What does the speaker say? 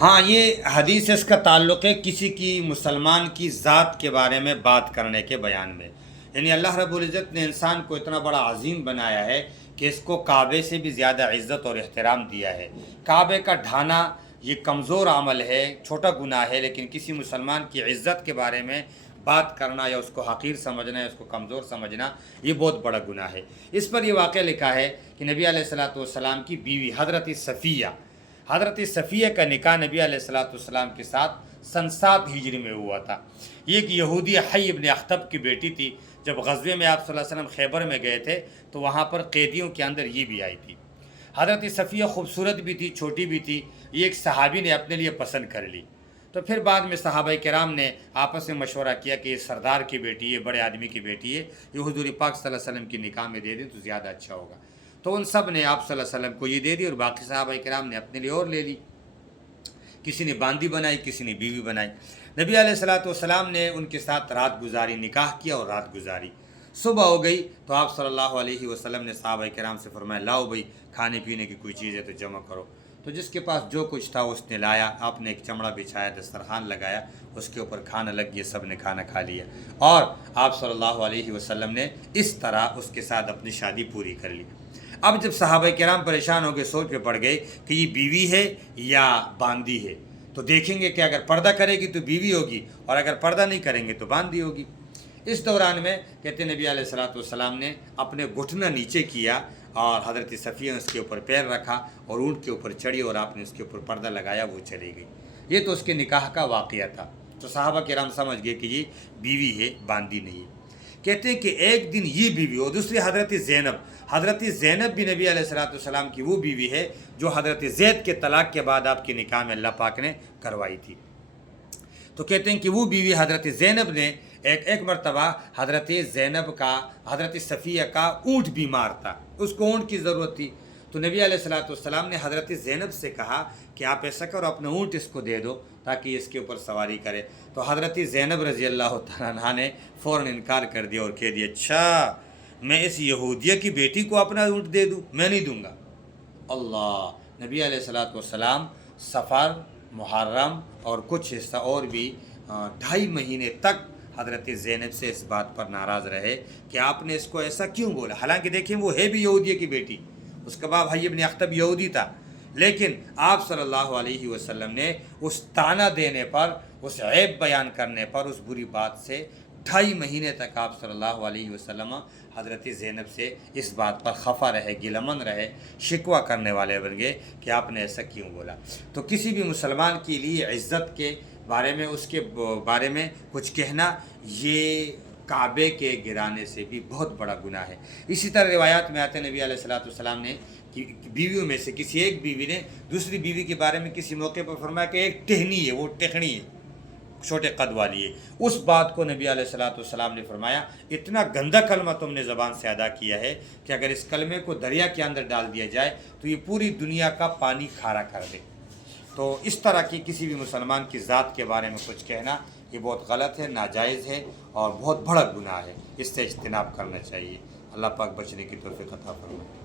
ہاں، یہ حدیث سے اس کا تعلق ہے کسی کی مسلمان کی ذات کے بارے میں بات کرنے کے بیان میں. یعنی اللہ رب العزت نے انسان کو اتنا بڑا عظیم بنایا ہے کہ اس کو کعبے سے بھی زیادہ عزت اور احترام دیا ہے. کعبے کا ڈھانا یہ کمزور عمل ہے، چھوٹا گناہ ہے، لیکن کسی مسلمان کی عزت کے بارے میں بات کرنا یا اس کو حقیر سمجھنا یا اس کو کمزور سمجھنا یہ بہت بڑا گناہ ہے. اس پر یہ واقعہ لکھا ہے کہ نبی علیہ الصلوۃ والسلام کی بیوی حضرت صفیہ کا نکاح نبی علیہ الصلوۃ والسلام کے ساتھ سن 7 ہجری میں ہوا تھا. یہ ایک یہودی حی ابن اخطب کی بیٹی تھی. جب غزوے میں آپ صلی اللہ علیہ وسلم خیبر میں گئے تھے تو وہاں پر قیدیوں کے اندر یہ بھی آئی تھی. حضرت صفیہ خوبصورت بھی تھی، چھوٹی بھی تھی. یہ ایک صحابی نے اپنے لیے پسند کر لی. تو پھر بعد میں صحابہ کرام نے آپس میں مشورہ کیا کہ یہ سردار کی بیٹی ہے، بڑے آدمی کی بیٹی ہے، یہ حضور پاک صلی اللہ علیہ وسلم کی نکاح میں دے دیں تو زیادہ اچھا ہوگا. تو ان سب نے آپ صلی اللہ علیہ وسلم کو یہ دے دی اور باقی صحابہ کرام نے اپنے لیے اور لے لی. کسی نے باندی بنائی، کسی نے بیوی بنائی. نبی علیہ الصلوۃ والسلام نے ان کے ساتھ رات گزاری، نکاح کیا اور رات گزاری. صبح ہو گئی تو آپ صلی اللہ علیہ وسلم نے صحابہ کرام سے فرمایا لاؤ بھائی کھانے پینے کی کوئی چیز ہے تو جمع کرو. تو جس کے پاس جو کچھ تھا اس نے لایا. آپ نے ایک چمڑا بچھایا، دسترخوان لگایا، اس کے اوپر کھانا لگ گیا، سب نے کھانا کھا لیا. اور آپ صلی اللہ علیہ وسلم نے اس طرح اس کے ساتھ اپنی شادی پوری کر لی. اب جب صحابہ کرام پریشان ہو گئے، سوچ پہ پڑ گئے کہ یہ بیوی ہے یا باندی ہے. تو دیکھیں گے کہ اگر پردہ کرے گی تو بیوی ہوگی اور اگر پردہ نہیں کریں گے تو باندی ہوگی. اس دوران میں کہتے نبی علیہ الصلوۃ والسلام نے اپنے گھٹنا نیچے کیا اور حضرت صفیہ نے اس کے اوپر پیر رکھا اور اونٹ کے اوپر چڑھی اور آپ نے اس کے اوپر پردہ لگایا، وہ چلی گئی. یہ تو اس کے نکاح کا واقعہ تھا. تو صحابہ کرام سمجھ گئے کہ یہ بیوی ہے، باندی نہیں ہے. کہتے ہیں کہ ایک دن یہ بیوی اور دوسری حضرت زینب بھی نبی علیہ الصلوۃ والسلام کی وہ بیوی ہے جو حضرت زید کے طلاق کے بعد آپ کے نکاح میں اللہ پاک نے کروائی تھی. تو کہتے ہیں کہ وہ بیوی حضرت زینب نے ایک مرتبہ حضرت صفیہ کا اونٹ بیمار تھا، اس کو اونٹ کی ضرورت تھی. تو نبی علیہ الصلوۃ والسلام نے حضرت زینب سے کہا کہ آپ ایسا کرو اپنا اونٹ اس کو دے دو تاکہ اس کے اوپر سواری کرے. تو حضرت زینب رضی اللہ تعالیٰ عنہا نے فوراً انکار کر دیا اور کہہ دیا اچھا میں اس یہودیہ کی بیٹی کو اپنا اونٹ دے دوں؟ میں نہیں دوں گا. اللہ. نبی علیہ الصلوۃ والسلام سفر، محرم اور کچھ حصہ اور بھی 2.5 مہینے تک حضرت زینب سے اس بات پر ناراض رہے کہ آپ نے اس کو ایسا کیوں بولا. حالانکہ دیکھیں وہ ہے بھی یہودیہ کی بیٹی، اس کا باپ حی ابن اخطب یہودی تھا، لیکن آپ صلی اللہ علیہ وسلم نے اس طعنہ دینے پر، اس عیب بیان کرنے پر، اس بری بات سے 2.5 مہینے تک آپ صلی اللہ علیہ وسلم حضرت زینب سے اس بات پر خفا رہے، گلمن رہے، شکوہ کرنے والے بن گئے کہ آپ نے ایسا کیوں بولا. تو کسی بھی مسلمان کے لیے عزت کے بارے میں، اس کے بارے میں کچھ کہنا یہ کعبے کے گرانے سے بھی بہت بڑا گناہ ہے. اسی طرح روایات میں آتے نبی علیہ الصلوۃ والسلام نے کہ بیویوں میں سے کسی ایک بیوی نے دوسری بیوی کے بارے میں کسی موقع پر فرمایا کہ ایک ٹہنی ہے، وہ ٹخنی ہے، چھوٹے قد والی ہے. اس بات کو نبی علیہ الصلوۃ والسلام نے فرمایا اتنا گندا کلمہ تم نے زبان سے ادا کیا ہے کہ اگر اس کلمے کو دریا کے اندر ڈال دیا جائے تو یہ پوری دنیا کا پانی کھارا کر دے. تو اس طرح کی کسی بھی مسلمان کی ذات کے بارے میں کچھ کہنا یہ بہت غلط ہے، ناجائز ہے اور بہت بڑا گناہ ہے. اس سے اجتناب کرنا چاہیے. اللہ پاک بچنے کی توفیق عطا فرمائے.